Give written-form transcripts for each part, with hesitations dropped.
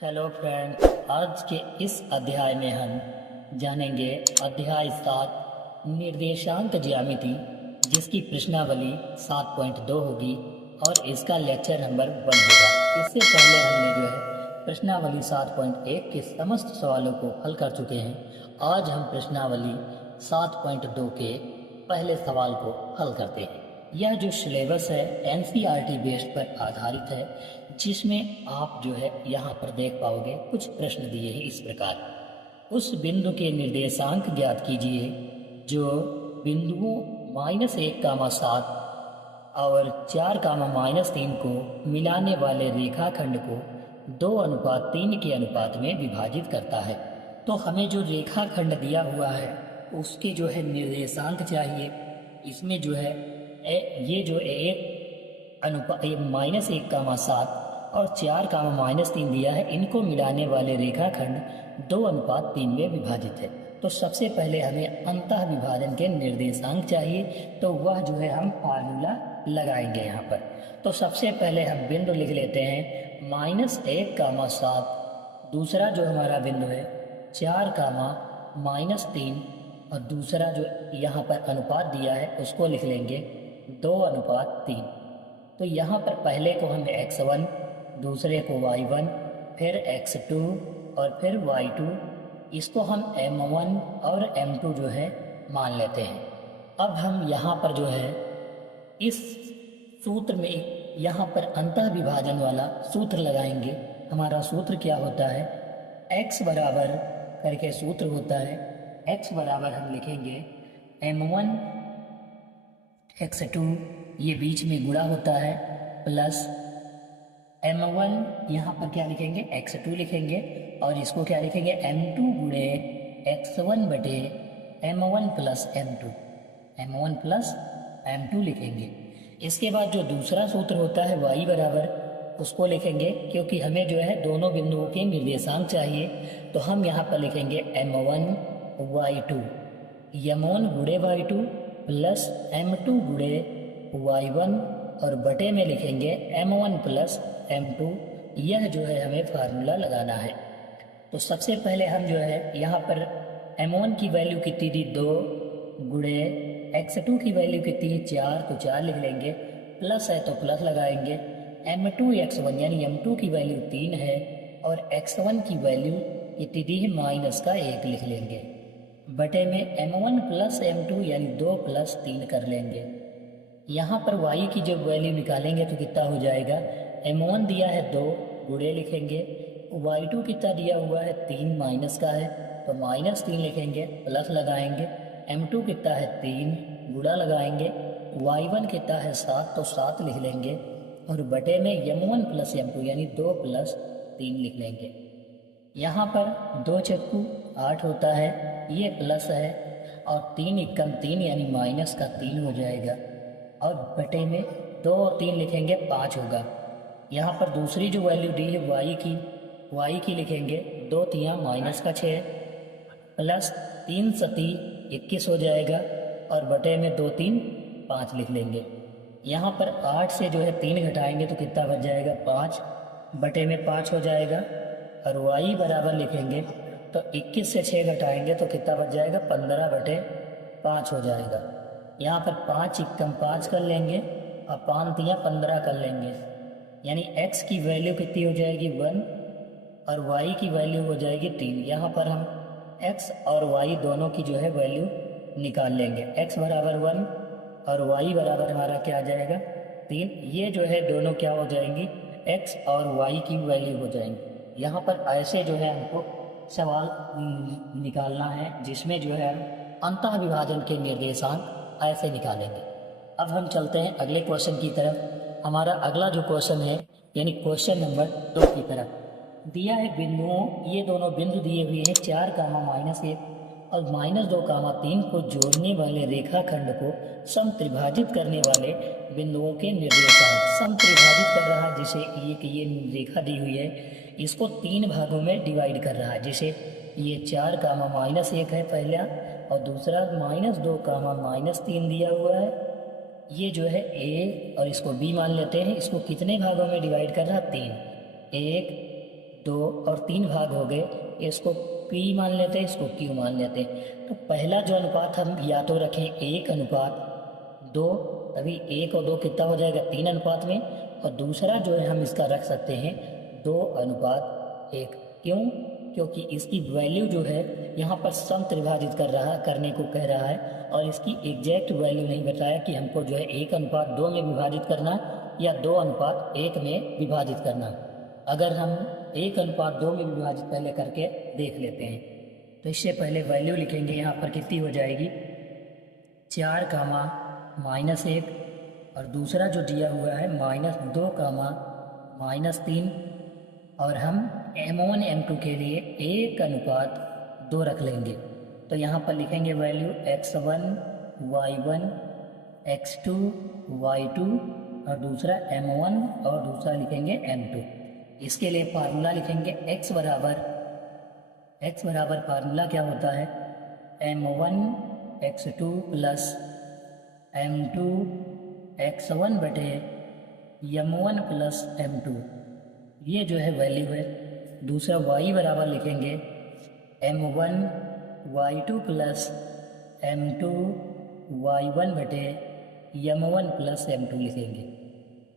Hello friends, आज के इस अध्याय में हम जानेंगे अध्याय 7 निर्देशांक ज्यामिति, जिसकी प्रश्नावली 7.2 होगी और इसका लेक्चर नंबर 1 होगा। इससे पहले हमने जो है प्रश्नावली 7.1 के समस्त सवालों को हल कर चुके हैं। आज हम प्रश्नावली 7.2 के पहले सवाल को हल करते हैं। यह जो सिलेबस है एनसीईआरटी बेस्ड पर आधारित है, जिसमें आप जो है यहाँ पर देख पाओगे कुछ प्रश्न दिए हैं इस प्रकार। उस बिंदु के निर्देशांक ज्ञात कीजिए जो बिंदुओं -1, 7 और 4, -3 को मिलाने वाले रेखाखंड को 2:3 के अनुपात में विभाजित करता है। तो हमें जो रेखाखंड दिया हुआ है उसके जो है निर्देशांक चाहिए। इसमें जो है ये जो एक अनुपात -1, 7 और 4, -3 दिया है, इनको मिलाने वाले रेखाखंड 2:3 में विभाजित है। तो सबसे पहले हमें अंतः विभाजन के निर्देशांक चाहिए, तो वह जो है हम फार्मूला लगाएंगे यहाँ पर। तो सबसे पहले हम बिंदु लिख लेते हैं -1, 7, दूसरा जो हमारा बिंदु है 4, -3 और दूसरा जो यहाँ पर अनुपात दिया है उसको लिख लेंगे 2:3। तो यहाँ पर पहले को हम x1, दूसरे को y1, फिर x2 और फिर y2, इसको हम m1 और m2 जो है मान लेते हैं। अब हम यहाँ पर जो है इस सूत्र में यहाँ पर अंतः विभाजन वाला सूत्र लगाएंगे। हमारा सूत्र क्या होता है, x बराबर करके सूत्र होता है, x बराबर हम लिखेंगे m1 x2, ये बीच में गुणा होता है, प्लस m1 यहाँ पर क्या लिखेंगे x2 लिखेंगे और इसको क्या लिखेंगे m2 गुणे x1 बटे m1 प्लस m2 लिखेंगे। इसके बाद जो दूसरा सूत्र होता है y बराबर, उसको लिखेंगे क्योंकि हमें जो है दोनों बिंदुओं के निर्देशांक चाहिए। तो हम यहाँ पर लिखेंगे m1 y2, m1 गुणे y2 प्लस m2 गुणे y1 और बटे में लिखेंगे m1 प्लस m2। यह जो है हमें फार्मूला लगाना है। तो सबसे पहले हम जो है यहाँ पर m1 की वैल्यू कितनी थी 2 गुणे x2 की वैल्यू कितनी है 4, तो 4 लिख लेंगे, प्लस है तो प्लस लगाएंगे, m2 x1 यानी m2 की वैल्यू 3 है और x1 की वैल्यू कितनी दी है -1 लिख लेंगे, बटे में m1 प्लस m2 यानी 2 + 3 कर लेंगे। यहाँ पर y की जब वैल्यू निकालेंगे तो कितना हो जाएगा, m1 दिया है 2 गुणे लिखेंगे, y2 कितना दिया हुआ है 3 माइनस का है तो -3 लिखेंगे, प्लस लगाएंगे, m2 कितना है 3 गुणा लगाएंगे, y1 कितना है 7 तो 7 लिख लेंगे और बटे में m1 प्लस m2 यानी 2 + 3 लिख लेंगे। यहाँ पर 2 चक्कू 8 होता है, ये प्लस है और 3 एकम 3 यानी -3 हो जाएगा और बटे में 2 और 3 लिखेंगे 5 होगा। यहाँ पर दूसरी जो वैल्यू दी है y की लिखेंगे 2 तियाँ -6 प्लस 3 सती 21 हो जाएगा और बटे में 2 3 5 लिख लेंगे। यहाँ पर 8 से जो है 3 घटाएंगे तो कितना बच जाएगा 5, बटे में 5 हो जाएगा और y बराबर लिखेंगे तो 21 से 6 घटाएंगे तो कितना बच जाएगा 15/5 हो जाएगा। यहाँ पर 5 एकम 5 कर लेंगे और 5 तियाँ 15 कर लेंगे, यानी x की वैल्यू कितनी हो जाएगी 1 और y की वैल्यू हो जाएगी 3। यहाँ पर हम x और y दोनों की जो है वैल्यू निकाल लेंगे, x बराबर 1 और y बराबर हमारा क्या आ जाएगा 3। ये जो है दोनों क्या हो जाएंगी x और y की वैल्यू हो जाएंगी। यहाँ पर ऐसे जो है हमको सवाल निकालना है जिसमें जो है अंतः विभाजन के निर्देशांक ऐसे निकालेंगे। अब हम चलते हैं अगले क्वेश्चन की तरफ। हमारा अगला जो क्वेश्चन है यानी क्वेश्चन नंबर 2 की तरफ दिया है बिंदुओं, ये दोनों बिंदु दिए हुए हैं 4, -1 और -2, 3 को जोड़ने वाले रेखाखंड को समत्रिभाजित करने वाले बिंदुओं के निर्देशांक। समत्रिभाजित कर रहा है, जैसे ये रेखा दी हुई है, इसको 3 भागों में डिवाइड कर रहा है। जैसे ये 4, -1 है पहला और दूसरा -2, -3 दिया हुआ है, ये जो है A और इसको B मान लेते हैं। इसको कितने भागों में डिवाइड कर रहा है 3, 1 2 और 3 भाग हो गए, इसको P मान लेते हैं, इसको Q मान लेते हैं। तो पहला जो अनुपात हम या तो रखें 1:2, तभी 1 और 2 कितना हो जाएगा 3 अनुपात में, और दूसरा जो है हम इसका रख सकते हैं 2:1। क्यों? क्योंकि इसकी वैल्यू जो है यहाँ पर सम त्रिभाजित करने को कह रहा है, और इसकी एग्जैक्ट वैल्यू नहीं बताया कि हमको जो है 1:2 में विभाजित करना या 2:1 में विभाजित करना। अगर हम 1:2 में विभाजित पहले करके देख लेते हैं, तो इससे पहले वैल्यू लिखेंगे। यहाँ पर कितनी हो जाएगी 4, -1, और दूसरा जो दिया हुआ है -2, -3, और हम M1 M2 के लिए 1:2 रख लेंगे। तो यहाँ पर लिखेंगे value x1 y1 x2 y2, और दूसरा M1 और दूसरा लिखेंगे M2। इसके लिए फार्मूला लिखेंगे x बराबर फार्मूला क्या होता है M1 x2 plus M2 x1 बटे M1 प्लस M2, ये जो है वैल्यू है। दूसरा y बराबर लिखेंगे M1 y2 plus M2 y1 बटे M1 प्लस M2 लिखेंगे।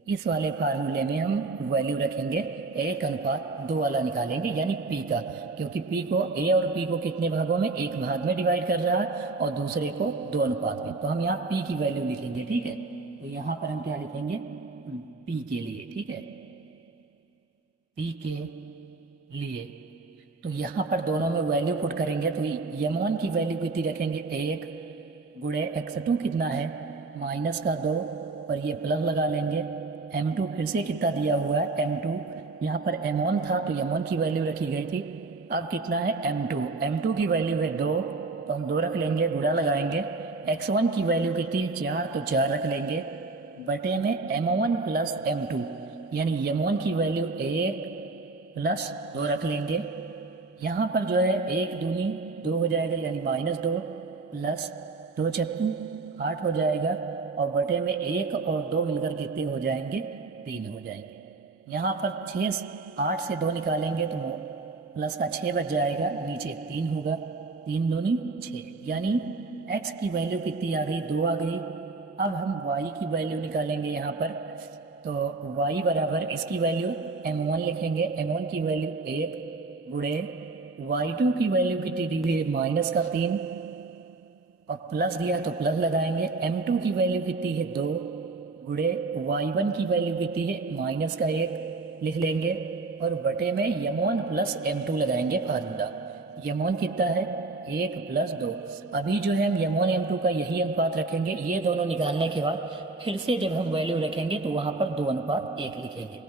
इस वाले फार्मूले में हम वैल्यू रखेंगे 1:2 वाला निकालेंगे, यानी P का, क्योंकि P को A और P को कितने भागों में, एक भाग में डिवाइड कर रहा है और दूसरे को 2 अनुपात में। तो हम यहाँ P की वैल्यू लिखेंगे, ठीक है। तो यहाँ पर हम क्या लिखेंगे P के लिए, ठीक है, P के लिए। तो यहाँ पर दोनों में वैल्यू पुट करेंगे, तो M1 की वैल्यू कितनी रखेंगे 1 गुणे x2 कितना है -2, और ये प्लस लगा लेंगे। M2 फिर से कितना दिया हुआ है M2, यहाँ पर M1 था तो M1 की वैल्यू रखी गई थी, अब कितना है M2 की वैल्यू है 2, तो हम 2 रख लेंगे, गुणा लगाएंगे। x1 की वैल्यू कितनी है 4, तो 4 रख लेंगे, बटे में M1 प्लस M2, यानी M1 की वैल्यू 1 प्लस 2 रख लेंगे। यहाँ पर जो है 1 दूनी 2 हो जाएगा, यानी -2 प्लस 2 छक्की 8 हो जाएगा, और बटे में 1 और 2 मिलकर कितने हो जाएंगे 3 हो जाएंगे। यहाँ पर 8 से 2 निकालेंगे तो प्लस का 6 बच जाएगा, नीचे 3 होगा, 3 दूनी 6, यानी x की वैल्यू कितनी आ गई 2 आ गई। अब हम y की वैल्यू निकालेंगे यहाँ पर, तो y बराबर इसकी वैल्यू M1 लिखेंगे, M1 की वैल्यू 1 गुणे y2 की वैल्यू कितनी दी हुई है -3, और प्लस दिया तो प्लस लगाएंगे। M2 की वैल्यू कितनी है 2 गुणे y1 की वैल्यू कितनी है -1 लिख लेंगे, और बटे में M1 प्लस M2 लगाएंगे फार्मूला। M1 कितना है 1 प्लस 2। अभी जो है हम M1 M2 का यही अनुपात रखेंगे। ये दोनों निकालने के बाद फिर से जब हम वैल्यू रखेंगे तो वहाँ पर 2:1 लिखेंगे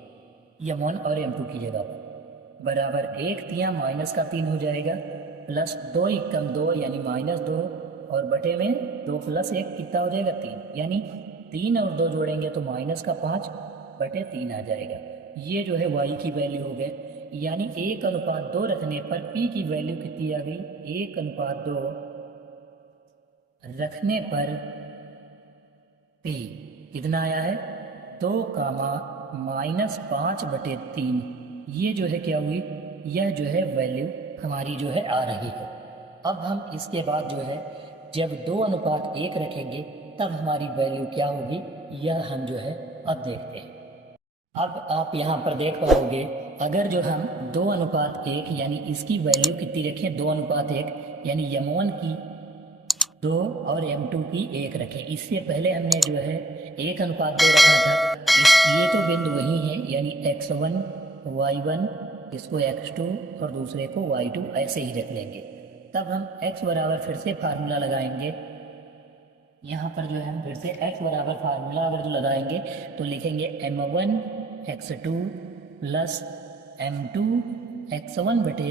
M1 और M2 की जगह पर, बराबर 1 तिया -3 हो जाएगा, प्लस 2 एकम 2 यानी -2, और बटे में 2 + 1 कितना हो जाएगा 3, यानी 3 और 2 जोड़ेंगे तो -5 बटे 3 आ जाएगा। ये जो है y की वैल्यू हो गए, यानी 1:2 रखने पर p की वैल्यू कितनी आ गई 1:2 रखने पर p कितना आया है 2, -5/3। ये जो है क्या हुई, यह जो है वैल्यू हमारी जो है आ रही है। अब हम इसके बाद जो है जब 2:1 रखेंगे तब हमारी वैल्यू क्या होगी, यह हम जो है अब देखते हैं। अब आप यहाँ पर देख पाओगे, अगर जो हम 2:1 यानी इसकी वैल्यू कितनी रखें 2:1, यानी M1 की 2 और M2 की 1 रखें। इससे पहले हमने जो है 1:2 रखा था। ये तो बिंदु वही है, यानी x1 y1 इसको x2 और दूसरे को y2 ऐसे ही रख लेंगे। तब हम x बराबर फिर से फार्मूला लगाएंगे। यहाँ पर जो है हम फिर से x बराबर फार्मूला अगर जो लगाएंगे तो लिखेंगे M1 x2 plus M2 x1 बटे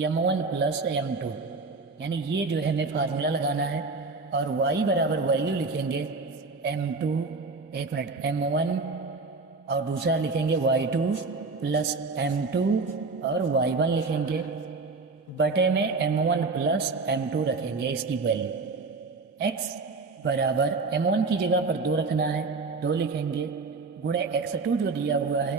M1 प्लस M2, यानी ये जो है हमें फार्मूला लगाना है। और y बराबर वैल्यू लिखेंगे M2 M1 और दूसरा लिखेंगे y2 प्लस M2 और y1 लिखेंगे, बटे में M1 प्लस M2 रखेंगे इसकी वैल्यू। x बराबर M1 की जगह पर 2 रखना है, 2 लिखेंगे, गुणे x2 जो दिया हुआ है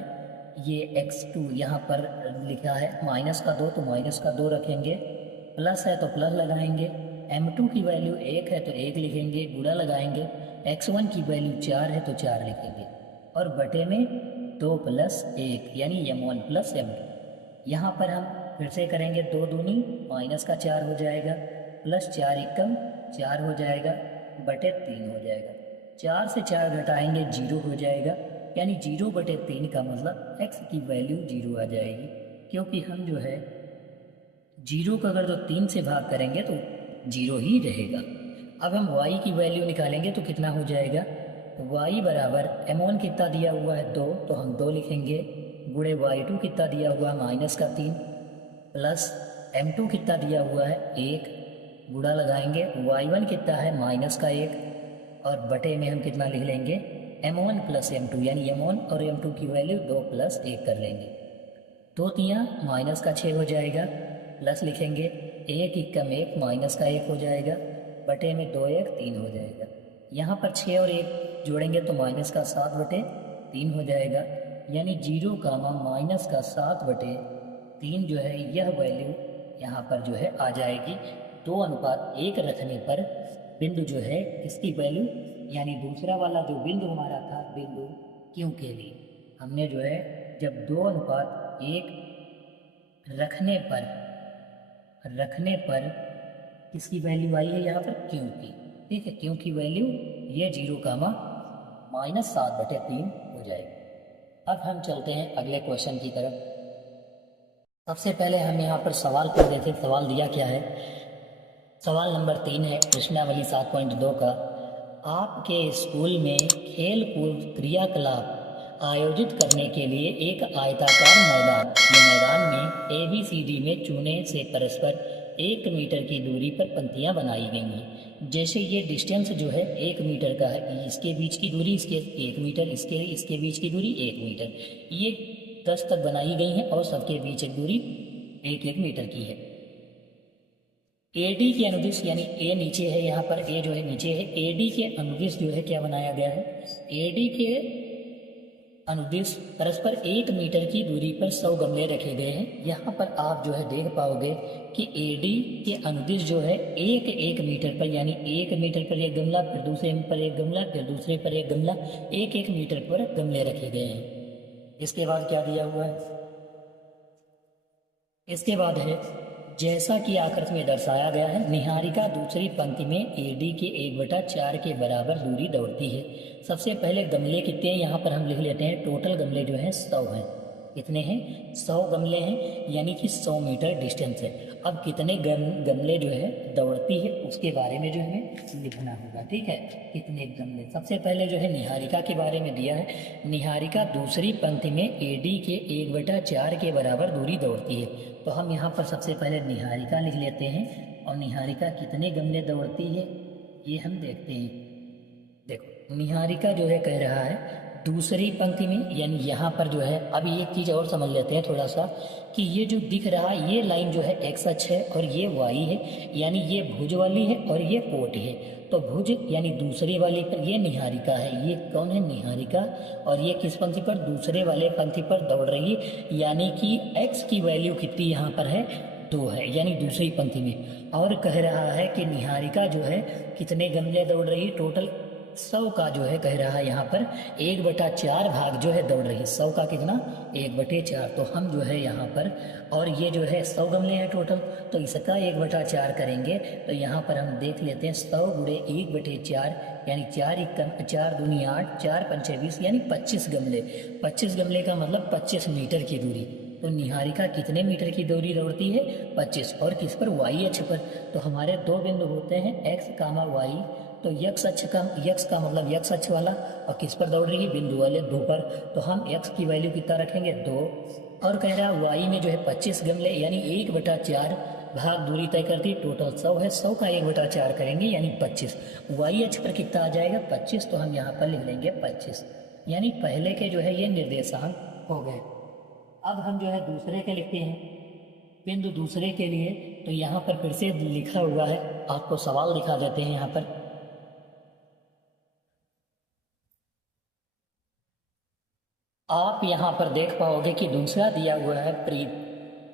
ये x2 यहाँ पर लिखा है माइनस का 2 तो माइनस का 2 रखेंगे, प्लस है तो प्लस लगाएंगे, m2 की वैल्यू 1 है तो 1 लिखेंगे, गुणा लगाएंगे, x1 की वैल्यू 4 है तो 4 लिखेंगे और बटे में 2 प्लस 1 यानी m1 प्लस m2। यहाँ पर हम फिर से करेंगे, 2 दूनी माइनस का 4 हो जाएगा, प्लस 4 एकम 4 हो जाएगा, बटे 3 हो जाएगा, 4 से 4 घटाएंगे 0 हो जाएगा, यानी 0 बटे 3 का मतलब x की वैल्यू 0 आ जाएगी, क्योंकि हम जो है 0 का अगर तो 3 से भाग करेंगे तो 0 ही रहेगा। अब हम y की वैल्यू निकालेंगे तो कितना हो जाएगा, y बराबर m1 कितना दिया हुआ है 2 तो हम 2 लिखेंगे, गुणे y2 कितना दिया हुआ है माइनस का 3, प्लस m2 कितना दिया हुआ है 1, गुणा लगाएंगे, y1 कितना है माइनस का 1 और बटे में हम कितना लिख लेंगे m1 प्लस m2 यानी m1 और m2 की वैल्यू 2 प्लस 1 कर लेंगे, 2 तियाँ माइनस का 6 हो जाएगा, प्लस लिखेंगे 1 एकम 1 माइनस का 1 हो जाएगा, बटे में 2 1 3 हो जाएगा। यहाँ पर 6 और 1 जोड़ेंगे तो माइनस का 7 बटे 3 हो जाएगा, यानी 0 कामा माइनस का 7 बटे 3 जो है यह वैल्यू यहाँ पर जो है आ जाएगी। 2:1 रखने पर बिंदु जो है इसकी वैल्यू यानी दूसरा वाला जो बिंदु हमारा था बिंदु क्यों के लिए हमने जो है जब 2:1 रखने पर किसकी वैल्यू आई है यहाँ पर क्यों की, ठीक है, क्यों की वैल्यू ये 0 कामा माइनस 7 बटे 3 हो जाएगी। अब हम चलते हैं अगले क्वेश्चन की तरफ। सबसे पहले हम यहाँ पर सवाल पढ़ रहे थे, सवाल दिया क्या है, सवाल नंबर 3 है प्रश्नावली 7.2 का, आपके स्कूल में खेल कूद क्रियाकलाप आयोजित करने के लिए एक आयताकार मैदान, ये मैदान में ABCD में चूने से परस्पर 1 मीटर की दूरी पर पंक्तियां बनाई गई हैं। जैसे ये डिस्टेंस जो है 1 मीटर का है, इसके बीच की दूरी इसके 1 मीटर, इसके बीच की दूरी 1 मीटर, ये 10 तक बनाई गई हैं और सबके बीच एक दूरी 1-1 मीटर की है। AD के अनुदिश यानी A नीचे है, यहाँ पर A जो है नीचे है, AD के अनुदिश जो है क्या बनाया गया है, AD के अनुदिश परस्पर 1 मीटर की दूरी पर 100 गमले रखे गए हैं। यहाँ पर आप जो है देख पाओगे कि AD के अनुदिश जो है 1-1 मीटर पर यानी 1 मीटर पर एक गमला, फिर दूसरे पर एक गमला, फिर दूसरे पर एक गमला, 1-1 मीटर पर गमले रखे गए हैं। इसके बाद क्या दिया हुआ है, इसके बाद है जैसा कि आकृति में दर्शाया गया है, निहारिका दूसरी पंक्ति में AD के 1/4 के बराबर दूरी दौड़ती है। सबसे पहले गमले कितने हैं यहाँ पर हम लिख लेते हैं, टोटल गमले जो हैं 100 हैं, कितने हैं 100 गमले हैं यानी कि 100 मीटर डिस्टेंस है। अब कितने गमले जो है दौड़ती है उसके बारे में जो हमें लिखना होगा, ठीक है, कितने गमले। सबसे पहले जो है निहारिका के बारे में दिया है, निहारिका दूसरी पंक्ति में AD के 1/4 के बराबर दूरी दौड़ती है। तो हम यहाँ पर सबसे पहले निहारिका लिख लेते हैं और निहारिका कितने गमले दौड़ती है ये हम देखते हैं। देखो निहारिका जो है कह रहा है दूसरी पंक्ति में, यानी यहाँ पर जो है, अब एक चीज़ और समझ लेते हैं थोड़ा सा कि ये जो दिख रहा है ये लाइन जो है x अक्ष है और ये y है, यानी ये भुज वाली है और ये कोट है। तो भुज यानी दूसरी वाली पर ये निहारिका है, ये कौन है निहारिका, और ये किस पंक्ति पर, दूसरे वाले पंक्ति पर दौड़ रही है, यानी कि x की वैल्यू कितनी यहाँ पर है 2 है, यानी दूसरी पंक्ति में। और कह रहा है कि निहारिका जो है कितने गमले दौड़ रही है, टोटल 100 का जो है कह रहा है यहाँ पर 1/4 भाग जो है दौड़ रही है, 100 का कितना 1/4। तो हम जो है यहाँ पर, और ये जो है 100 गमले हैं टोटल, तो इसका 1/4 करेंगे तो यहाँ पर हम देख लेते हैं 100 गुणे 1/4 यानी 4 दूनी 8, 4 पंचे 20 यानी 25 गमले। 25 गमले का मतलब 25 मीटर की दूरी। तो निहारिका कितने मीटर की दूरी दौड़ती है 25, और किस पर, y अक्ष पर। तो हमारे दो बिंदु होते हैं x, y, तो x का मतलब x अक्ष वाला, और किस पर दौड़ रही है बिंदु वाले 2 पर। तो हम x की वैल्यू कितना रखेंगे 2, और कह रहा है y में जो है 25 गमले यानी 1/4 भाग दूरी तय करती है, टोटल 100 है, 100 का 1/4 करेंगे यानी 25। y अक्ष पर कितना आ जाएगा 25, तो हम यहाँ पर लिख लेंगे 25, यानी पहले के जो है ये निर्देशांक हो गए। अब हम जो है दूसरे के लिखते हैं, बिंदु दूसरे के लिए, तो यहाँ पर फिर से लिखा हुआ है, आपको सवाल दिखा देते हैं यहाँ पर। आप यहाँ पर देख पाओगे कि दूसरा दिया हुआ है प्रीत।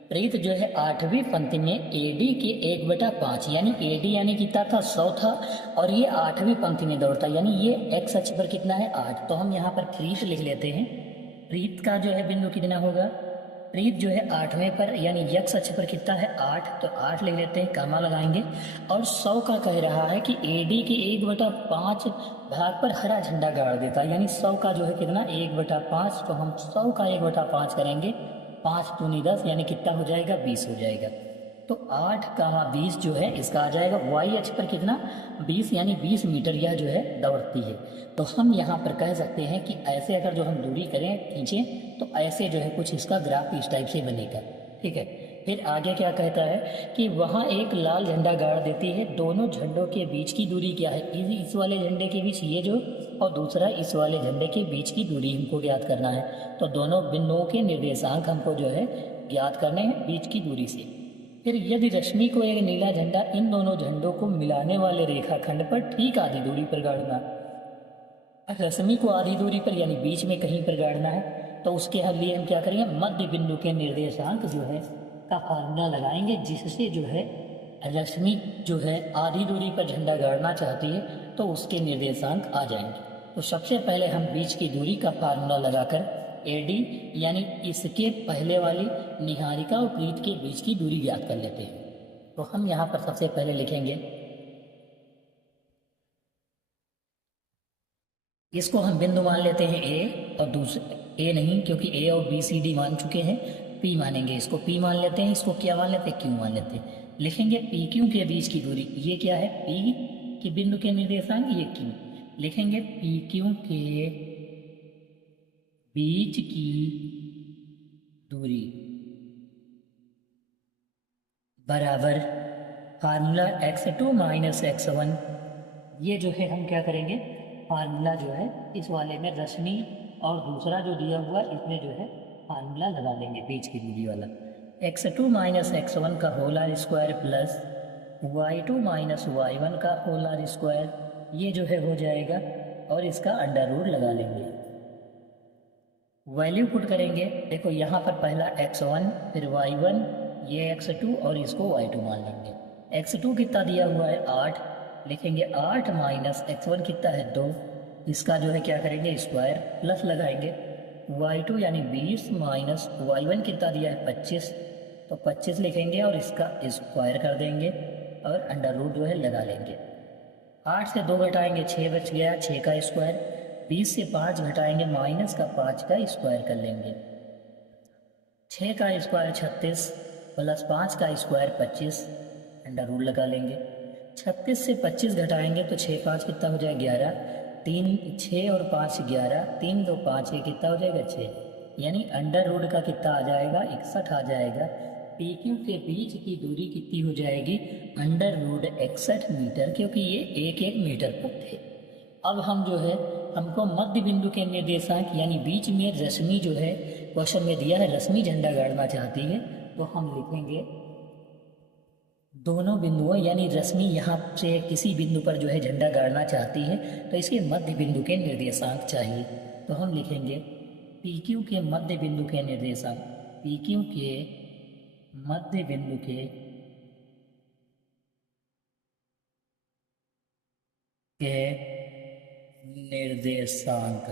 प्रीत जो है 8वीं पंक्ति में AD के 1/5 यानी AD यानी कितना था 100 था, और ये 8वीं पंक्ति में दौड़ता है, यानी ये x अक्ष पर कितना है 8। तो हम यहाँ पर प्रीत लिख लेते हैं। प्रीत का जो है बिंदु कितना होगा, प्रीत जो है 8वें पर यानी x अक्ष पर कितना है 8, तो 8 लिख लेते हैं, कामा लगाएंगे। और 100 का कह रहा है कि AD के 1/5 भाग पर हरा झंडा गाड़ देता है, यानी 100 का जो है कितना 1/5, तो हम 100 का 1/5 करेंगे, 5 दूनी 10 यानी कितना हो जाएगा 20 हो जाएगा। तो 8, 20 जो है इसका आ जाएगा y अक्ष पर कितना 20 यानी 20 मीटर यह जो है दौड़ती है। तो हम यहाँ पर कह सकते हैं कि ऐसे अगर जो हम दूरी करें खींचें तो ऐसे जो है कुछ इसका ग्राफ इस टाइप से बनेगा, ठीक है। फिर आगे क्या कहता है कि वहाँ एक लाल झंडा गाड़ देती है, दोनों झंडों के बीच की दूरी क्या है, इस वाले झंडे के बीच ये जो, और दूसरा इस वाले झंडे के बीच की दूरी हमको ज्ञात करना है। तो दोनों बिंदुओं के निर्देशांक हमको जो है ज्ञात करने हैं बीच की दूरी से। फिर यदि रश्मि को एक नीला झंडा इन दोनों झंडों को मिलाने वाले रेखाखंड पर ठीक आधी दूरी पर गाड़ना, रश्मि को आधी दूरी पर यानी बीच में कहीं पर गाड़ना है, तो उसके लिए हम क्या करेंगे, मध्य बिंदु के निर्देशांक जो है का फार्मूला लगाएंगे, जिससे जो है रश्मि जो है आधी दूरी पर झंडा गाड़ना चाहती है तो उसके निर्देशांक आ जाएंगे। तो सबसे पहले हम बीच की दूरी का फार्मूला लगाकर AD यानी इसके पहले वाली निहारिका और प्रीत के बीच की दूरी ज्ञात कर लेते हैं। तो हम यहाँ पर सबसे पहले लिखेंगे, इसको हम बिंदु मान लेते हैं A, और दूसरे A नहीं क्योंकि A और BCD मान चुके हैं, P मानेंगे, इसको P मान लेते हैं, इसको क्या मान लेते हैं Q मान लेते हैं। लिखेंगे PQ के बीच की दूरी, ये क्या है P के बिंदु के निर्देशांक, ये Q, लिखेंगे PQ के बीच की दूरी बराबर फार्मूला x2 - x1। ये जो है हम क्या करेंगे, फार्मूला जो है इस वाले में रश्मि और दूसरा जो दिया हुआ इसमें जो है फार्मूला लगा लेंगे बीच की दूरी वाला। x2 - x1 का whole are square plus y2 - y1 का होल आर स्क्वायर, ये जो है हो जाएगा, और इसका अंडर रूट लगा लेंगे। वैल्यू पुट करेंगे, देखो यहाँ पर पहला x1 फिर y1 ये x2 और इसको y2 मान लेंगे। x2 कितना दिया हुआ है 8, लिखेंगे 8 - x1 कितना है 2, इसका जो है क्या करेंगे स्क्वायर प्लस लगाएंगे। y2 यानी 20 माइनस y1 कितना दिया है 25, तो 25 लिखेंगे और इसका स्क्वायर कर देंगे और अंडर रूट जो है लगा लेंगे। 8 से 2 घटाएंगे 6 बच गया, 6 का स्क्वायर, 20 से 5 घटाएंगे माइनस का 5 का स्क्वायर कर लेंगे। 6 का स्क्वायर 36 प्लस 5 का स्क्वायर 25, अंडर रूट लगा लेंगे। 36 से 25 घटाएंगे तो 6 5 कितना हो जाएगा 11, 3 6 और 5 11, 3 2 5 ये कितना हो जाएगा 6, यानी अंडर रूट का कितना आ जाएगा 61 आ जाएगा। PQ के बीच की दूरी कितनी हो जाएगी अंडर रूट 61 मीटर, क्योंकि ये 1 मीटर पर थे। अब हम जो है हमको मध्य बिंदु के निर्देशांक यानी बीच में रश्मि जो है क्वेश्चन में दिया है रश्मि झंडा गाड़ना चाहती है, तो हम लिखेंगे दोनों बिंदुओं यानी रश्मि यहाँ से किसी बिंदु पर जो है झंडा गाड़ना चाहती है तो इसके मध्य बिंदु के निर्देशांक चाहिए। तो हम लिखेंगे PQ के मध्य बिंदु के निर्देशांक, PQ के मध्य बिंदु के निर्देशांक।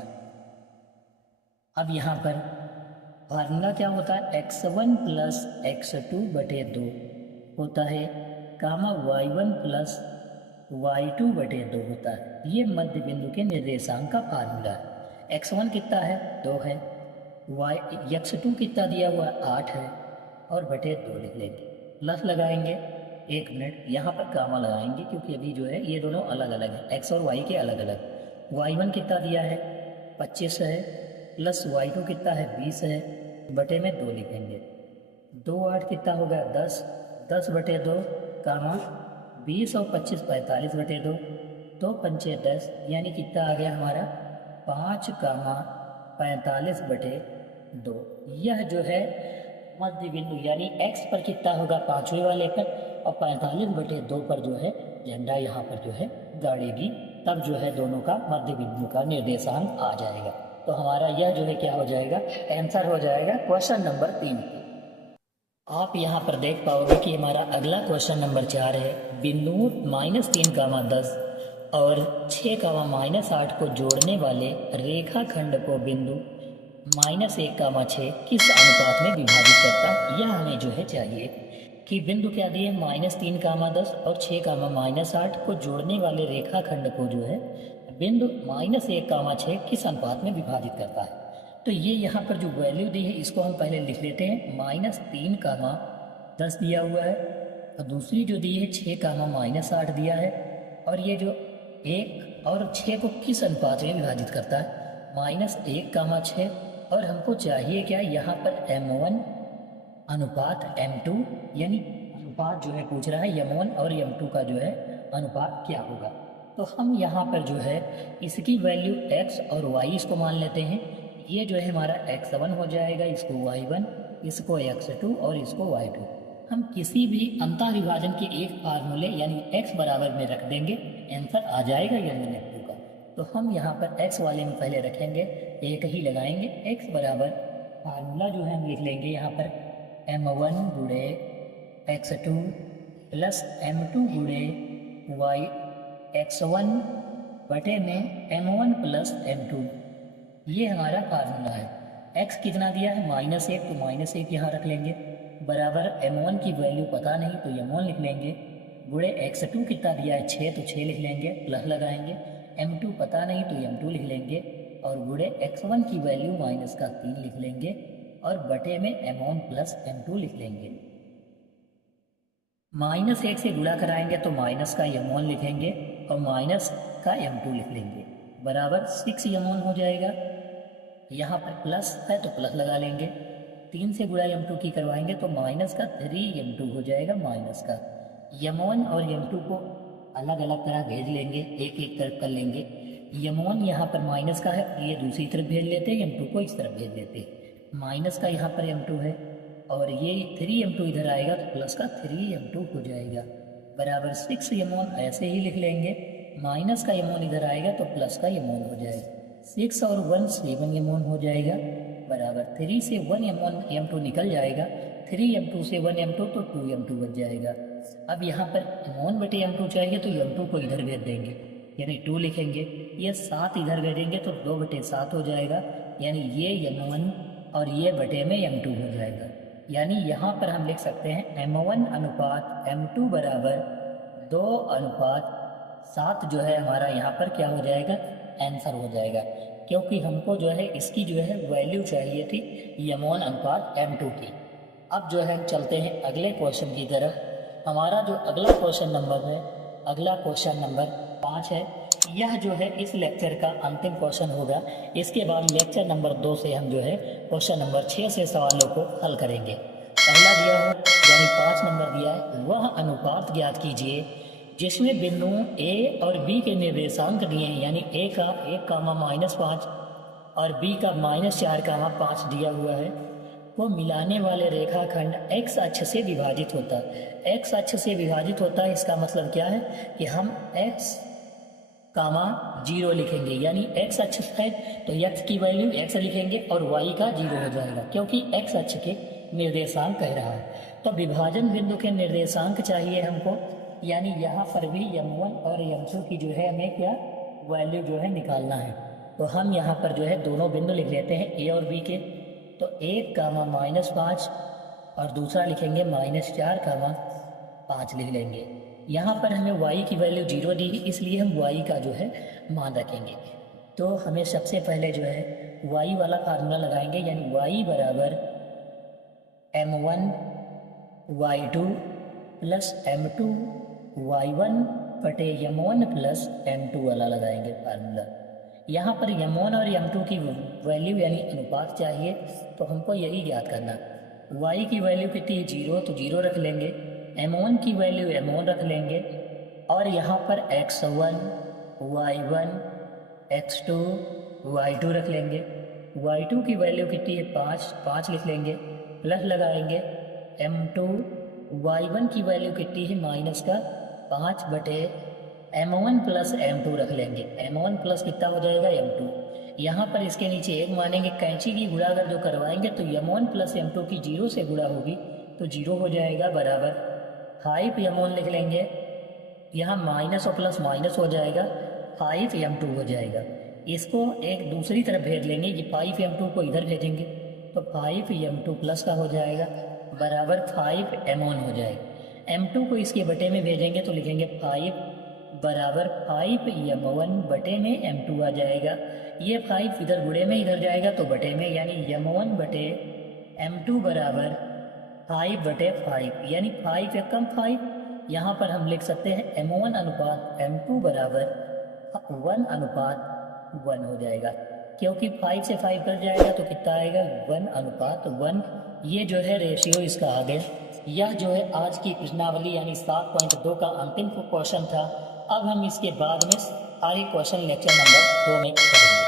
अब यहाँ पर फार्मूला क्या होता है x1 प्लस x2 बटे 2 होता है, कामा y1 प्लस y2 बटे 2 होता है। ये मध्य बिंदु के निर्देशांक का फार्मूला है। x1 कितना है 2 है, x2 कितना दिया हुआ है 8 है, और बटे 2 लिख लेंगे, प्लस लगाएंगे। 1 मिनट यहाँ पर कामा लगाएंगे क्योंकि अभी जो है ये दोनों अलग अलग हैं, x और y के अलग अलग। y1 कितना दिया है 25 है, प्लस y2 कितना है 20 है, बटे में 2 लिखेंगे। 2 8 कितना हो गया 10, 10 बटे 2 कामा 20 और 25 45 बटे 2, 2 पंचे 10 यानी कितना आ गया हमारा 5 कामा 45 बटे 2। यह जो है मध्य बिंदु यानी x पर कितना होगा 5वें वाले पर, और 45 बटे 2 पर जो है झंडा यहाँ पर जो है गाड़ेगी, तब जो है दोनों का मध्य बिंदु का निर्देशांक आ जाएगा। तो हमारा यह जो है क्या हो जाएगा, आंसर हो जाएगा क्वेश्चन नंबर 3। आप यहाँ पर देख पाओगे कि हमारा अगला क्वेश्चन नंबर 4 है। बिंदु -3, 10 और 6, -8 को जोड़ने वाले रेखाखंड को बिंदु -1, 6 किस अनुपात में विभाजित करता है, यह हमें जो है चाहिए कि बिंदु क्या दिए, -3, 10 और 6, -8 को जोड़ने वाले रेखाखंड को जो है बिंदु -1, 6 किस अनुपात में विभाजित करता है। तो ये यहाँ पर जो वैल्यू दी है इसको हम पहले लिख लेते हैं। -3, 10 दिया हुआ है और दूसरी जो दी है 6, -8 दिया है। और ये जो 1 और 6 को किस अनुपात में विभाजित करता है, -1, 6। और हमको चाहिए क्या, यहाँ पर M1 अनुपात M2, यानी अनुपात जो है पूछ रहा है M1 और M2 का जो है अनुपात क्या होगा। तो हम यहाँ पर जो है इसकी वैल्यु x और y इसको मान लेते हैं। ये जो है हमारा x1 हो जाएगा, इसको y1, इसको x2 और इसको y2। हम किसी भी अंतर विभाजन के एक फार्मूले यानी x बराबर में रख देंगे, आंसर आ जाएगा M1 M2 का। तो हम यहाँ पर x वाले में पहले रखेंगे, एक ही लगाएंगे। x बराबर फार्मूला जो है हम लिख लेंगे यहाँ पर M1 गुणे x2 प्लस M2 गुणे x1 बटे में M1 प्लस M2। ये हमारा फार्मूला है। x कितना दिया है, -1, तो -1 यहाँ रख लेंगे, बराबर M1 की वैल्यू पता नहीं तो M1 लिख लेंगे, गुणे x2 कितना दिया है 6, तो 6 लिख लेंगे, प्लस लगाएंगे। M2 पता नहीं तो M2 लिख लेंगे और गुणे x1 की वैल्यू -3 लिख लेंगे और बटे में M1 प्लस M2 लिख लेंगे। -1 से गुणा कराएंगे तो माइनस का M1 लिखेंगे और माइनस का M2 लिख लेंगे, बराबर 6 M1 हो जाएगा। यहाँ पर प्लस है तो प्लस लगा लेंगे। 3 से गुणा M2 की करवाएंगे तो -3 M2 हो जाएगा। माइनस का M1 और M2 को अलग अलग तरह भेज लेंगे, एक एक तरफ कर लेंगे। M1 यहाँ पर माइनस का है, ये दूसरी तरफ भेज लेते हैं, M2 को इस तरफ भेज देते हैं। माइनस का यहाँ पर M2 है और ये 3 M2 इधर आएगा तो प्लस का 3 M2 हो जाएगा, बराबर 6 M1 ऐसे ही लिख लेंगे। माइनस का M1 इधर आएगा तो प्लस का M1 हो जाएगा। 6 और 1 7 M1 हो जाएगा, बराबर 3 से 1 M1 M2 निकल जाएगा, 3 M2 से 1 M2 तो 2 M2 बच जाएगा। अब यहाँ पर M1 बटे M2 चाहिए तो M2 को इधर भेज देंगे, यानी 2 लिखेंगे। ये 7 इधर भेजेंगे तो 2 बटे 7 हो जाएगा, यानी ये M1 और ये बटे में M2 हो जाएगा। यानी यहाँ पर हम लिख सकते हैं M1 अनुपात M2 बराबर 2:7 जो है हमारा यहाँ पर क्या हो जाएगा, आंसर हो जाएगा। क्योंकि हमको जो है इसकी जो है वैल्यू चाहिए थी M1 अनुपात M2 की। अब जो है हम चलते हैं अगले क्वेश्चन की तरफ। हमारा जो अगला क्वेश्चन नंबर है, अगला क्वेश्चन नंबर 5 है। यह जो है इस लेक्चर का अंतिम क्वेश्चन होगा। इसके बाद लेक्चर नंबर 2 से हम जो है क्वेश्चन नंबर 6 से सवालों को हल करेंगे। पहला दिया हो यानी 5 नंबर दिया है, वह अनुपात ज्ञात कीजिए जिसमें बिंदुओं A और B के निर्देशांक दिए हैं, यानी A का 1, -5 और B का -4, 5 दिया हुआ है। वो मिलाने वाले रेखाखंड x अक्ष से विभाजित होता है। x अक्ष से विभाजित होता है, इसका मतलब क्या है कि हम x, 0 लिखेंगे, यानी x अक्ष है तो x की वैल्यू x लिखेंगे और y का 0 हो जाएगा, क्योंकि x अक्ष के निर्देशांक कह रहा है। तो विभाजन बिंदु के निर्देशांक चाहिए हमको, यानी यहाँ पर भी M1 और M2 की जो है हमें क्या वैल्यू जो है निकालना है। तो हम यहाँ पर जो है दोनों बिंदु लिख लेते हैं A और B के। तो 1, -5 और दूसरा लिखेंगे -4, 5 लिख लेंगे। यहाँ पर हमें y की वैल्यू 0 दी, इसलिए हम y का जो है मान रखेंगे। तो हमें सबसे पहले जो है y वाला फार्मूला लगाएंगे, यानी y बराबर M1 y2 plus M2 y1 बटे M1 प्लस M2 वाला लगाएंगे फार्मूला। यहाँ पर M1 और M2 की वैल्यू यानी अनुपात चाहिए, तो हमको यही ज्ञात करना। y की वैल्यू कितनी है 0, तो 0 रख लेंगे। M1 की वैल्यू M1 रख लेंगे और यहाँ पर x1 y1 x2 y2 रख लेंगे। y2 की वैल्यू कितनी है 5 लिख लेंगे, प्लस लगाएंगे। M2 y1 की वैल्यू कितनी है -5 बटे M1 प्लस M2 रख लेंगे। M1 प्लस कितना हो जाएगा M2। यहाँ पर इसके नीचे एक मानेंगे, कैंची की गुणा अगर जो करवाएंगे तो M1 प्लस M2 की 0 से गुणा होगी तो 0 हो जाएगा बराबर 5 M1 लिख लेंगे। यहाँ माइनस और प्लस माइनस हो जाएगा, 5 M2 हो जाएगा। इसको एक दूसरी तरफ भेज लेंगे, ये 5 M2 को इधर भेजेंगे तो 5 M2 प्लस का हो जाएगा बराबर 5 M1 हो जाएगा। M2 को इसके बटे में भेजेंगे तो लिखेंगे 5 बराबर 5 M1 बटे में M2 आ जाएगा। ये 5 इधर गुणे में इधर जाएगा तो बटे में, यानी M1 बटे M2 बराबर 5 बटे 5, यानी 5 एकम 5। यहाँ पर हम लिख सकते हैं M1 अनुपात M2 बराबर 1 अनुपात 1 हो जाएगा, क्योंकि 5 से 5 कट जाएगा तो कितना आएगा 1 अनुपात 1। ये जो है रेशियो इसका आ गया। यह जो है आज की प्रश्नावली यानी 7.2 का अंतिम क्वेश्चन था। अब हम इसके बाद में सारे क्वेश्चन लेक्चर नंबर 2 में करेंगे।